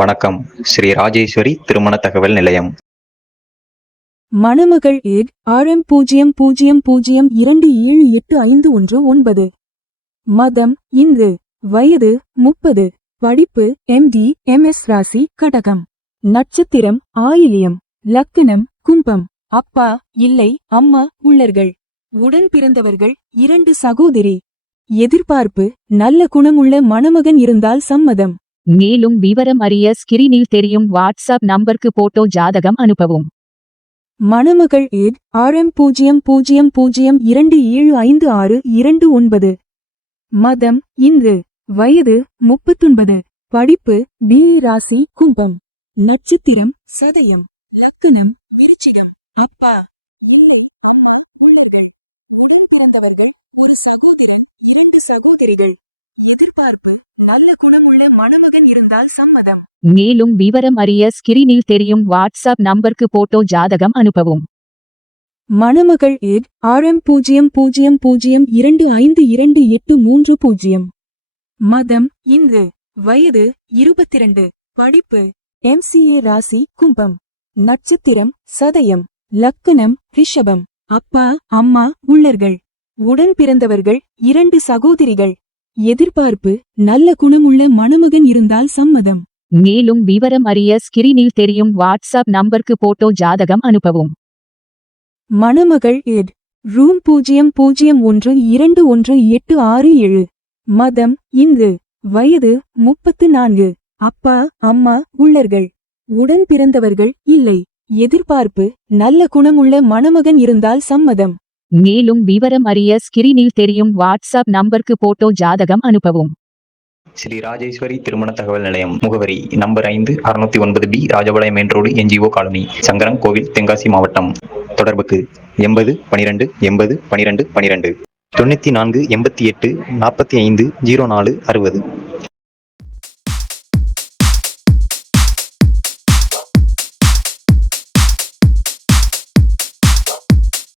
வணக்கம். ஸ்ரீ ராஜேஸ்வரி திருமண தகவல் நிலையம். மணமகள் ஏட் RM00278519. மதம் இந்து. வயது 30. படிப்பு MD MS. ராசி கடகம். நட்சத்திரம் ஆயில்யம். லக்கினம் கும்பம். அப்பா இல்லை, அம்மா உள்ளர்கள். உடன் பிறந்தவர்கள் 2 சகோதரி. எதிர்பார்ப்பு நல்ல குணமுள்ள மணமகன் இருந்தால் சம்மதம். மேலும் விவரம் அறிய ஸ்கிரீனில் தெரியும் வாட்ஸ்அப் நம்பருக்கு போட்டோ ஜாதகம் அனுப்பவும். மணமகள் ஏட் RM00275629. மதம் இந்து. வயது 39. படிப்பு BE. ராசி கும்பம். நட்சத்திரம் சதயம். லக்கினம் விருச்சிகம். அப்பா இல்லை, அம்மா உள்ளர்கள். உடன் பிறந்தவர்கள் 1 சகோதரன் 2 சகோதரிகள். எதிர்பார்ப்பு நல்ல குணமுள்ள மணமகன் இருந்தால் சம்மதம். மேலும் விவரம் அறிய ஸ்கிரீனில் தெரியும் வாட்ஸ்அப் நம்பருக்கு போட்டோ ஜாதகம் அனுப்பவும். மணமகள் ஏட் RM00252830. மதம் இந்து. வயது 22. படிப்பு MCA. ராசி கும்பம். நட்சத்திரம் சதயம். லக்கினம் ரிஷபம். அப்பா அம்மா உள்ளர்கள். உடன் பிறந்தவர்கள் 2 சகோதரிகள். எதிர்பார்ப்பு நல்ல குணமுள்ள மணமகன் இருந்தால் சம்மதம். மேலும் விவரம் அறிய ஸ்கிரீனில் தெரியும் வாட்ஸ்அப் நம்பருக்கு போட்டோ ஜாதகம் அனுப்பவும். மணமகள் ஏட் RM00121867. மதம் இந்து. வயது 34. அப்பா அம்மா உள்ளர்கள். உடன் பிறந்தவர்கள் இல்லை. எதிர்பார்ப்பு நல்ல குணமுள்ள மணமகன் இருந்தால் சம்மதம். மேலும் விவரம் அறிய ஸ்கிரீனில் தெரியும் வாட்ஸ்அப் நம்பருக்கு போட்டோ ஜாதகம் அனுப்பவும். ஸ்ரீ ராஜேஸ்வரி திருமண தகவல் நிலையம். முகவரி number 5 609B Rajapalayam main road NGO colony, Sankaran கோவில், தென்காசி மாவட்டம். தொடர்புக்கு 80 12 80 12 12 94 88 45 04 60.